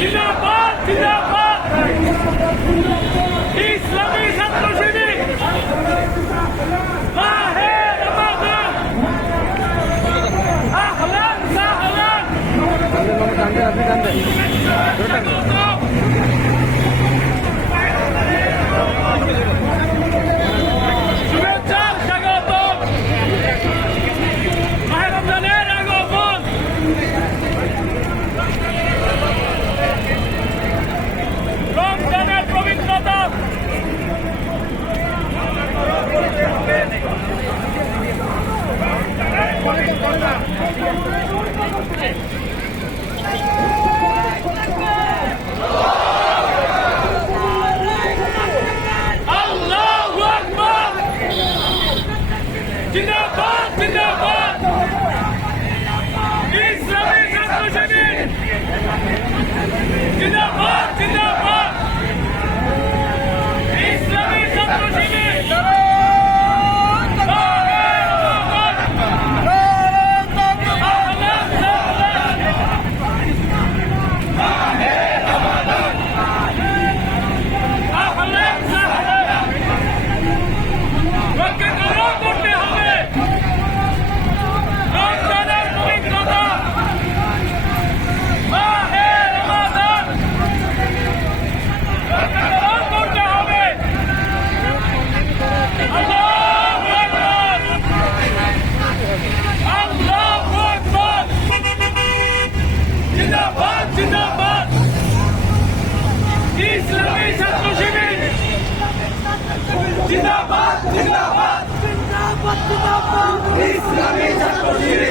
জিন্দাবাদ জিন্দাবাদ ইসলামী ছাত্র শিবির মাহে রমাদান আহলান সাহলান শুভেচ্ছা স্বাগত মাহে রমজানের আগমন রমজানের পবিত্রতা আল্লাহু আকবার জিন্দাবাদ জিন্দাবাদ ইসলামী ছাত্র শিবির জিন্দাবাদ জিন্দাবাদ ইসলামী ছাত্র শিবির করতে হবে রমজানের পবিত্রতা মাহে রমাদান রক্ষা করতে হবে আল্লাহু আকবার আল্লাহু আকবার জিন্দাবাদ জিন্দাবাদ ইসলামী ছাত্র শিবির জিন্দাবাদ জিন্দাবাদ ইসলামী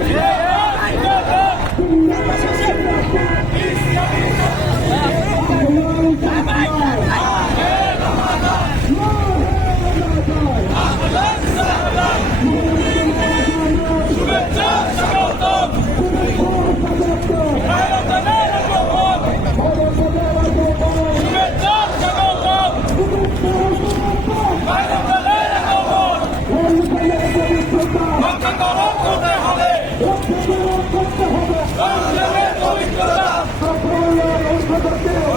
Yeah.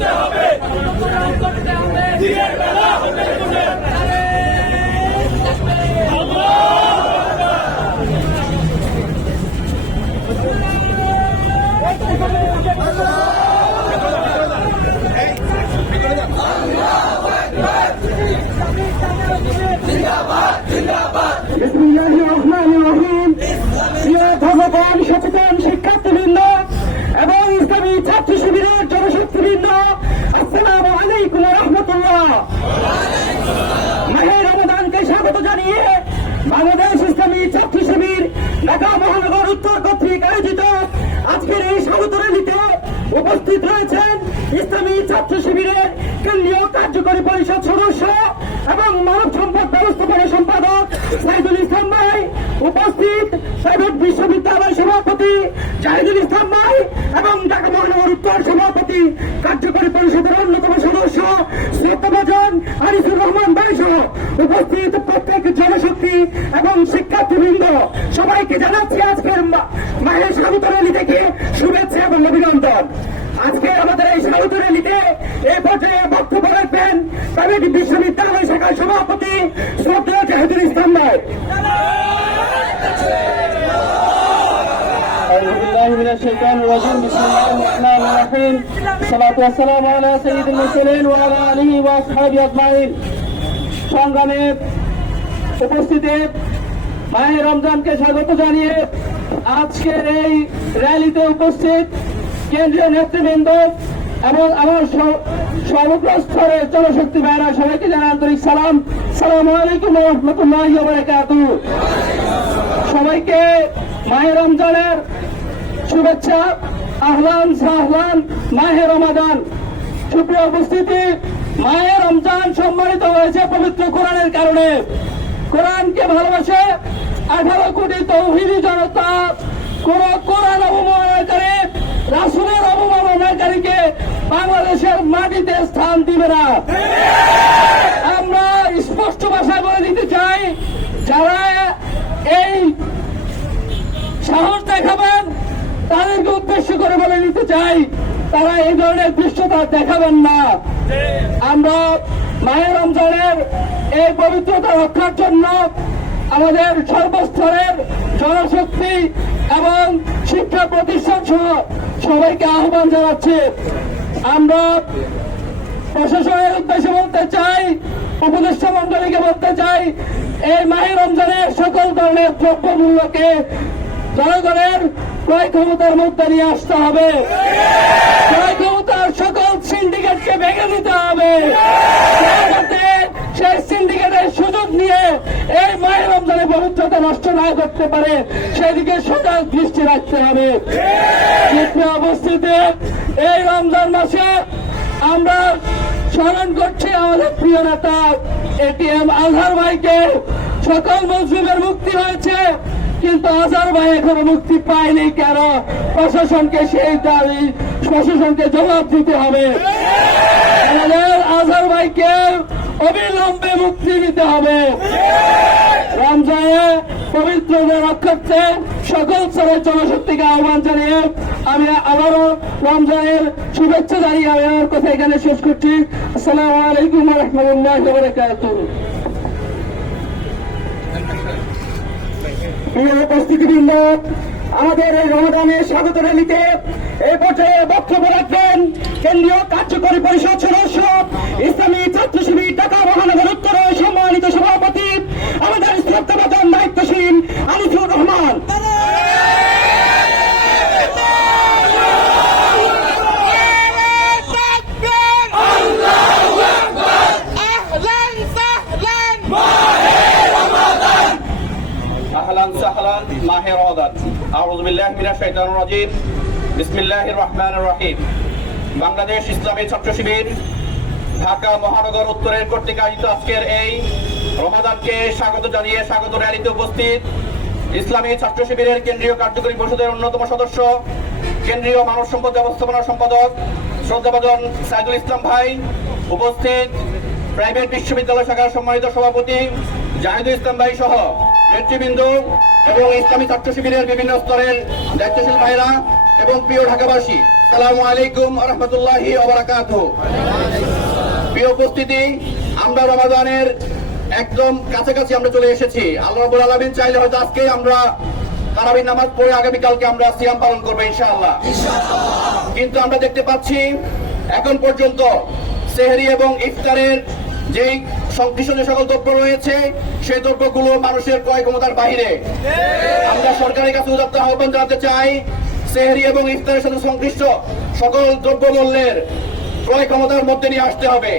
করো উপস্থিত রয়েছেন ইসলামী ছাত্র শিবিরের কেন্দ্রীয় কার্যকরী পরিষদ সদস্য এবং মানব সম্পদ ব্যবস্থাপনা সম্পাদক সাইদুল ইসলাম ভাই। উপস্থিত সাইবেট বিশ্ববিদ্যালয় সভাপতি জাহিদুল ইসলাম ভাই এবং ঢাকা মহানগর উত্তর সভাপতি কার্যকরী পরিষদের অন্যতম সদস্য শ্রোতভাজন আনিসুর রহমান ভাই সহ উপস্থিত প্রত্যেক জনশক্তি এবং শিক্ষার্থীবৃন্দ। সবাইকে জানাচ্ছি আজকের মায়ের স্বাগত র্যালি থেকে শুভেচ্ছা এবং অভিনন্দন। আজকে আমাদের এই সাবুত রেলিতে এ পর্যায়ে বক্তব্য রাখবেন প্রাইভেট বিশ্ববিদ্যালয় শাখার সভাপতি শ্রদ্ধা জাহিদুল ইসলাম ভাই। بالله من الشيطان الرجيم بسم الله الرحمن الرحيم الصلاة والسلام على سيد المرسلين وعلى آله وأصحابه أجمعين সংগ্রামে উপস্থিতি মাহে রমজানকে স্বাগত জানিয়ে আজকের এই র্যালিতে উপস্থিত কেন্দ্রীয় নেতৃবৃন্দ এবং আমার স- সর্বত্র স্তরের জনশক্তি ভাইরা সবাইকে জানাই আন্তরিক সালাম সালাম আলাইকুম রহমতুল্লাহ বারাকাতুহ সবাইকে মাহে রমজানের শুভেচ্ছা আহলান সাহলান মাহে রমাদান। সুপ্রিয় উপস্থিতি, মাহে রমজান সম্মানিত হয়েছে পবিত্র কোরআনের কারণে। কোরআনকে ভালোবাসে আঠারো কোটি তৌহিদি জনতা, কোন কোরআন অবমাননাকারী, রাসুলের অবমাননাকারীকে বাংলাদেশের মাটিতে স্থান দিবে না। আমরা স্পষ্ট ভাষায় বলে দিতে চাই, যারা এই সাহস দেখাবেন তাদেরকে উদ্দেশ্য করে বলে দিতে চাই, তারা এই ধরনের দৃশ্যতা দেখাবেন না। আমরা মায়ের রমজানের এই পবিত্রতা রক্ষার জন্য আমাদের সর্বস্তরের জনশক্তি এবং শিক্ষা প্রতিষ্ঠান সহ সবাইকে আহ্বান জানাচ্ছি। আমরা প্রশাসনের উদ্দেশ্যে বলতে চাই, উপদেষ্টা মন্ডলীকে বলতে চাই, এই মাহে রমজানের সকল ধরনের দ্রব্যমূল্যকে জনগণের ক্রয় ক্ষমতার মধ্যে নিয়ে আসতে হবে। ক্রয় ক্ষমতার সকল সিন্ডিকেটকে ভেঙে দিতে হবে। সেই সিন্ডিকেটের সুযোগ নিয়ে এই মায়ের রমজানে পবিত্রতা নষ্ট না করতে পারে, সেদিকে সজাগ দৃষ্টি রাখতে হবে। অবস্থিতে এই রমজান মাসে আমরা স্মরণ করছি আমাদের প্রিয় নেতা এটিএম আজহার ভাইকে। সকল মুসলিমের মুক্তি হয়েছে। কিন্তু আজহার ভাই এখনও মুক্তি পায়নি কেন? প্রশাসনকে সেই দাবি, প্রশাসনকে জবাব দিতে হবে। আমাদের আজহার ভাইকে অবিলম্বে মুক্তি দিতে হবে। রমজানে পবিত্র রক্ষার্থে সকল স্তরের জনশক্তিকে আহ্বান জানিয়ে আমি আবারও রমজানের শুভেচ্ছা জানিয়ে আমি আমার কথা এখানে শেষ করছি। আসসালামু আলাইকুম রহমতুল্লাহ প্রিয় উপস্থিতিবৃন্দ, আমাদের এই রমাদানের স্বাগত র্যালিতে এ পর্যায়ে বক্তব্য রাখবেন কেন্দ্রীয় কার্যকরী পরিষদ সদস্য, ইসলামী ছাত্র শিবির ঢাকা মহানগর উত্তরের সম্মানিত সভাপতি, আমাদের শ্রদ্ধাভাজন দায়িত্বশীল আনিসুর রহমান। আহলান সাহলান মাহে রদান আউযু বিল্লাহি মিনাশ শাইতানির রাজীম বিসমিল্লাহির রহমানির রহিম বাংলাদেশ ইসলামী ছাত্র শিবির, ঢাকা মহানগর উত্তরের কর্তৃক আয়োজিত আজকের এই রমাদানকে স্বাগত জানিয়ে স্বাগত র্যালিতে উপস্থিত ইসলামী ছাত্র শিবিরের কেন্দ্রীয় কার্যকরী পরিষদের অন্যতম সদস্য, কেন্দ্রীয় মানব সম্পদ ব্যবস্থাপনা সম্পাদক শ্রদ্ধাভাজন সাইদুল ইসলাম ভাই, উপস্থিত প্রাইভেট বিশ্ববিদ্যালয় শাখার সম্মানিত সভাপতি জাহিদুল ইসলাম ভাই সহ নেতৃবৃন্দ এবং ইসলামী ছাত্র শিবিরের বিভিন্ন স্তরের দায়িত্বশীল ভাইরা এবং প্রিয় ঢাকাবাসী সালামু আলাইকুম রহমতুল্লাহি প্রিয় উপস্থিতি, আমরা রমাদানের একদম কাছাকাছি আমরা চলে এসেছি। আল্লাহ রাব্বুল আলামিন চাইলে হয়তো আজকে আমরা তারাবির নামাজ পড়ে আগামীকালকে আমরা সিয়াম পালন করব ইনশাআল্লাহ। কিন্তু আমরা দেখতে পাচ্ছি, এখন পর্যন্ত সেহরি এবং ইফতারের যেই সংশ্লিষ্ট সকল দ্রব্য রয়েছে, সেই দ্রব্যগুলো মানুষের ক্রয় ক্ষমতার বাইরে আমরা সরকারের কাছে উদাত্ত আহ্বান জানাতে চাই, সেহরি এবং ইফতারের সাথে সংশ্লিষ্ট সকল দ্রব্য মূল্যের ক্রয় ক্ষমতার মধ্যে নিয়ে আসতে হবে।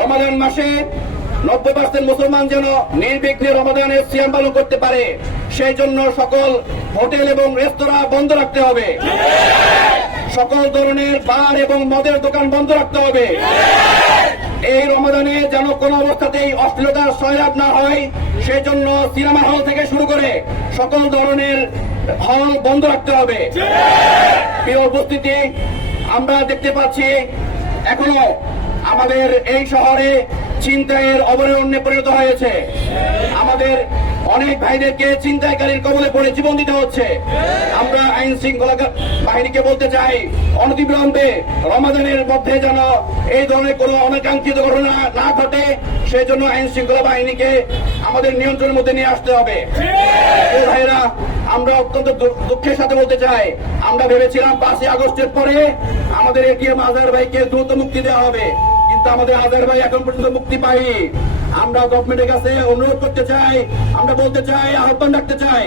রমাদান মাসে নব্বই পার্সেন্ট মুসলমান যেন নির্বিঘ্নে রমাদানের সিয়াম পালন করতে পারে, সেই জন্য সকল হোটেল এবং রেস্তোরাঁ বন্ধ রাখতে হবে। সকল ধরনের বার এবং মদের দোকান বন্ধ রাখতে হবে। এই রমাদানে যেন কোন অবস্থাতেই অশ্লীলতার সয়লাভ না হয় সেই জন্য সিনেমা হল থেকে শুরু করে সকল ধরনের হল বন্ধ রাখতে হবে। প্রিয় উপস্থিতি আমরা দেখতে পাচ্ছি এখনও আমাদের এই শহরে চিন্তায়ের অবরণ্যে পরিণত হয়েছে। আমাদের অনেক ভাইদেরকে চিন্তায়কারীর কবলে পড়ে জীবন দিতে হচ্ছে। আমরা আইন শৃঙ্খলা বাহিনীকে বলতে চাই, অনতিবিলম্বে রমাদানের মধ্যে যেন এই ধরনের কোনো অনাকাঙ্ক্ষিত ঘটনা না ঘটে সেই জন্য আইন শৃঙ্খলা বাহিনীকে আমাদের নিয়ন্ত্রণের মধ্যে নিয়ে আসতে হবে। ভাইরা আমরা অত্যন্ত দুঃখের সাথে বলতে চাই, আমরা ভেবেছিলাম পাঁচই আগস্টের পরে আমাদের এটিএম আজহার ভাইকে দ্রুত মুক্তি দেওয়া হবে। কিন্তু আমাদের আজহার ভাই এখন পর্যন্ত মুক্তি পাইনি আমরা গভর্নমেন্টের কাছে অনুরোধ করতে চাই, আমরা বলতে চাই, আহ্বান রাখতে চাই,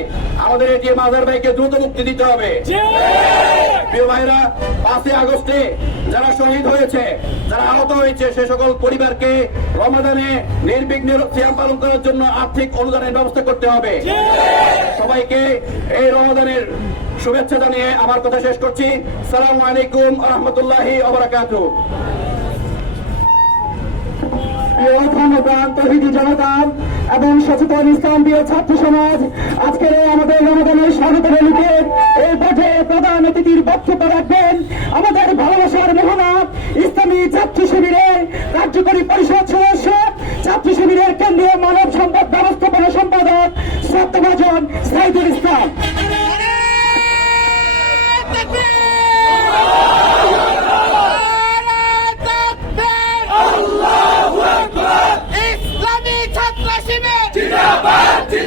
আমাদের এটিএম আজহার ভাইকে দ্রুত মুক্তি দিতে হবে। প্রিয় ভাইরা, পাঁচই আগস্টে যারা শহীদ হয়েছে, যারা আহত হয়েছে, সে সকল পরিবারকে রমাদানে নির্বিঘ্নে সিয়াম পালন করার জন্য আর্থিক অনুদানের ব্যবস্থা করতে হবে। সবাইকে এই রমাদানের শুভেচ্ছা জানিয়ে আমার কথা শেষ করছি। সালাম আলাইকুম রহমতুল্লাহি তহিদি জনতা এবং সচেতন ইসলাম প্রিয় আজকের আমাদের রমাদানের স্বাগত র্যালিতে এই পথে প্রধান অতিথির বক্তব্য রাখবেন আমাদের ভালোবাসার মোহনা ইসলামী ছাত্র শিবিরের কার্যকরী পরিষদ সদস্য, ছাত্র শিবিরের কেন্দ্রীয় মানব সম্পদ ব্যবস্থাপনা সম্পাদক সত্যভাজন সাইদুল ইসলামী ছাত্র শিবির জিন্দাবাদ জিন্দাবাদ জিন্দাবাদ জিন্দাবাদ ইসলামী ছাত্র শিবির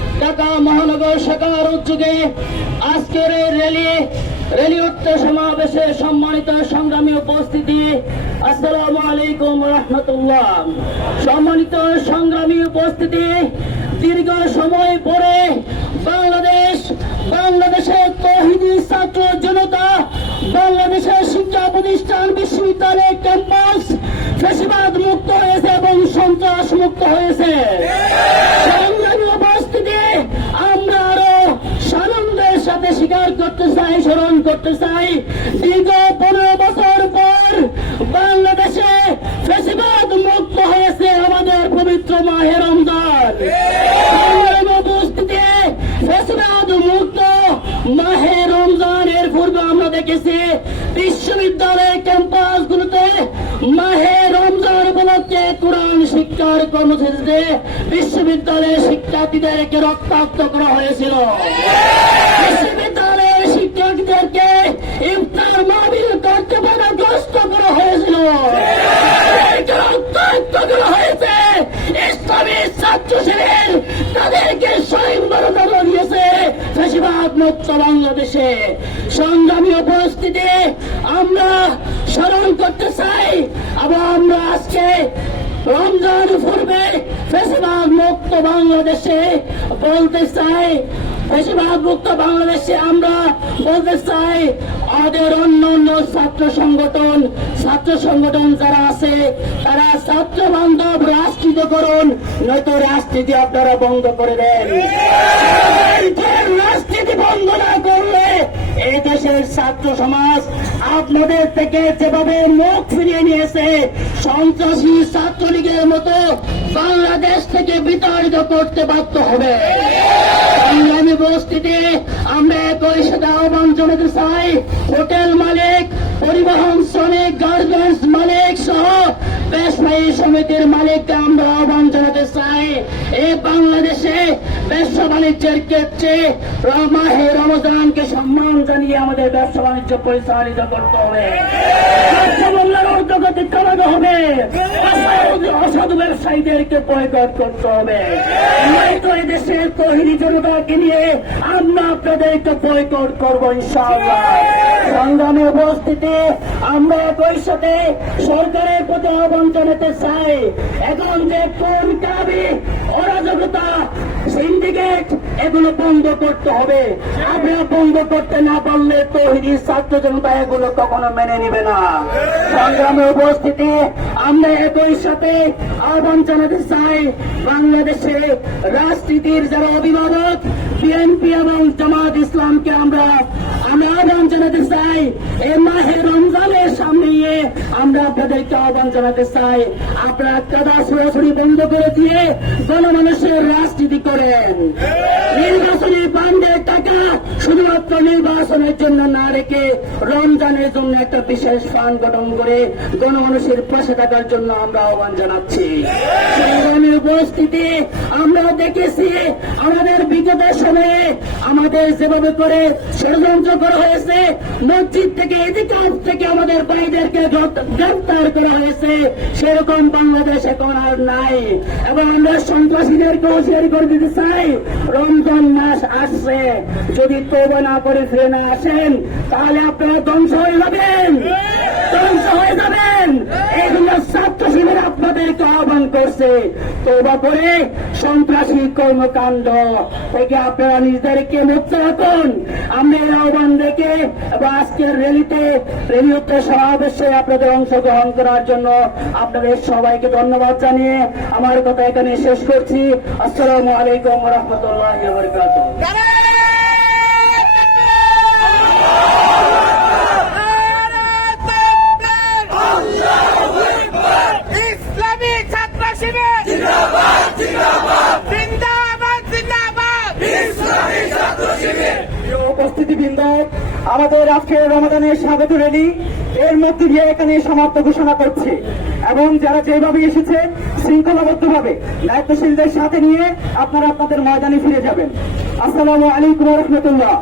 ঢাকা মহানগর শাখার উদ্যোগে আজকের এই র্যালি র্যালি উত্তর সমাবেশে সম্মানিত সংগ্রামী উপস্থিতি, আসসালামু আলাইকুম রহমতুল্লাহ। সম্মানিত সংগ্রামী উপস্থিতি, দীর্ঘ সময় পরে বাংলাদেশ বাংলাদেশের তহিদি ছাত্র জনতা বাংলাদেশের শিক্ষা প্রতিষ্ঠান বিশ্ববিদ্যালয় ক্যাম্পাস ফেসিবাদ মুক্ত হয়েছে এবং সন্ত্রাস মুক্ত হয়েছে। করতে চাই, স্মরণ করতে চাই। দীর্ঘ পনেরো বছর পর বাংলাদেশে ফেসিবাদ মুক্ত হয়েছে আমাদের পবিত্র মাহে রমজান। ফেসিবাদ মুক্ত মাহে পূর্বে আমরা দেখেছি, বিশ্ববিদ্যালয় ক্যাম্পাসগুলোতে মাহে রমজান উপলক্ষে কোরআন শিক্ষার কর্মসূচিতে বিশ্ববিদ্যালয়ের শিক্ষার্থীদেরকে রক্তাক্ত করা হয়েছিল। হয়েছিল। হয়েছে। ইসলামী ছাত্র শিবির তাদেরকে স্বয়ংবরতা দিয়েছে ফেসিবাদ মুক্ত বাংলাদেশে। সংগ্রামী উপস্থিতি, আমরা স্মরণ করতে চাই আবার আমরা আজকে রমজান পূর্বে ফেসিবাদ মুক্ত বাংলাদেশে বলতে চাই। বেশিরভাগ মুক্ত বাংলাদেশে আমরা বলতে চাই আমাদের অন্য অন্য ছাত্র সংগঠন ছাত্র সংগঠন যারা আছে, তারা ছাত্র বান্ধব রাজনীতি করুন, নয়তো রাজনীতি আপনারা বন্ধ করে দেন। রাজনীতি বন্ধ না করলে এই দেশের ছাত্র সমাজ আপনাদের থেকে যেভাবে মুখ ফিরিয়ে নিয়েছে, সন্ত্রাসী ছাত্রলীগের মতো বাংলাদেশ থেকে বিতাড়িত করতে বাধ্য হবে। উপস্থিতি আমরা একই সাথে আহ্বান জানাতে চাই। হোটেল মালিক, পরিবহন শ্রমিক, গার্মেন্টস মালিক সহ ব্যবসায়ী সমিতির মালিককে আমরা আহ্বান জানাতে চাই। এ বাংলাদেশে ব্যবসা বাণিজ্যের ক্ষেত্রে মাহে রমজানকে সম্মান জানিয়ে আমাদের ব্যবসা বাণিজ্য পরিচালিত করতে হবে। হবে। অসাধু ব্যবসায়ীদেরকে বয়কট করতে হবে। জনতাকে নিয়ে আমরা আপনাদেরকে বয়কট করব ইনশাআল্লাহ। সংগ্রামে উপস্থিতি, আমরা সাথে সরকারের প্রতি আহ্বান জানাতে চাই। এখন যে কোন কাবি অরাজকতা সিন্ডিকেট এগুলো বন্ধ করতে হবে। আপনারা বন্ধ করতে না পারলে তহিনী ছাত্র জনতা এগুলো কখনো মেনে নিবে না। সংগ্রামে উপস্থিতি, আমরা একই সাথে আহ্বান জানাতে চাই, বাংলাদেশে রাজনীতির যারা অভিভাবক, বিএনপি এবং জামাত ইসলামকে আমরা আমরা আহ্বান জানাতে চাই এ মাহে রমজানের সামনে নিয়ে আমরা আপনাদেরকে আহ্বান জানাতে চাই। আপনারা কাদা সরাসরি বন্ধ করে দিয়ে গণমানুষের রাজনীতি করেন। নির্বাচনী বান্ডের টাকা শুধুমাত্র নির্বাচনের জন্য না রেখে রমজানের জন্য একটা বিশেষ ফান্ড গঠন করে গণমানুষের পাশে থাকার জন্য আমরা আহ্বান জানাচ্ছি। সংগ্রামের উপস্থিতি আমরা দেখেছি, আমাদের বিগত সময়ে আমাদের যেভাবে করে ষড়যন্ত্র করা হয়েছে। মসজিদ থেকে এদিকাজ থেকে আমাদের ভাইদেরকে গ্রেফতার করা হয়েছে। সেরকম বাংলাদেশ এখন আর নাই। এবং আমরা সন্ত্রাসীদেরকে হুঁশিয়ারি করে দিতে চাই। রমজান মাস আসছে। যদি তোবা না করে ফিরে না আসেন, তাহলে আপনারা ধ্বংস হয়ে যাবেন। ধ্বংস হয়ে যাবেন। এইগুলো ছাত্র শিবির আপনাদেরকে আহ্বান করছে। তোবা করে সন্ত্রাসী কর্মকাণ্ড থেকে আপনারা নিজেদেরকে মুক্ত রাখুন। আমরা এই আহ্বান দেখে এবং আজকের র্যালিতে র্যালিতে সমাবেশে আপনাদের অংশগ্রহণ করার জন্য আপনাদের সবাইকে ধন্যবাদ জানিয়ে আমার কথা এখানে শেষ করছি। আসসালামু আলাইকুম রহমতুল্লাহ বরকাত ইসলামী ছাত্র শিবির জিন্দাবাদ জিন্দাবাদ প্রিয় উপস্থিতিবৃন্দ আমাদের আজকের রমাদানের স্বাগত র্যালি এর মধ্যে দিয়ে এখানে সমাপ্ত ঘোষণা করছে। এবং যারা যেভাবে এসেছে, শৃঙ্খলাবদ্ধভাবে, দায়িত্বশীলদের সাথে নিয়ে আপনারা আপনাদের ময়দানে ফিরে যাবেন। আসসালামু আলাইকুম রহমতুল্লাহ।